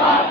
Allah,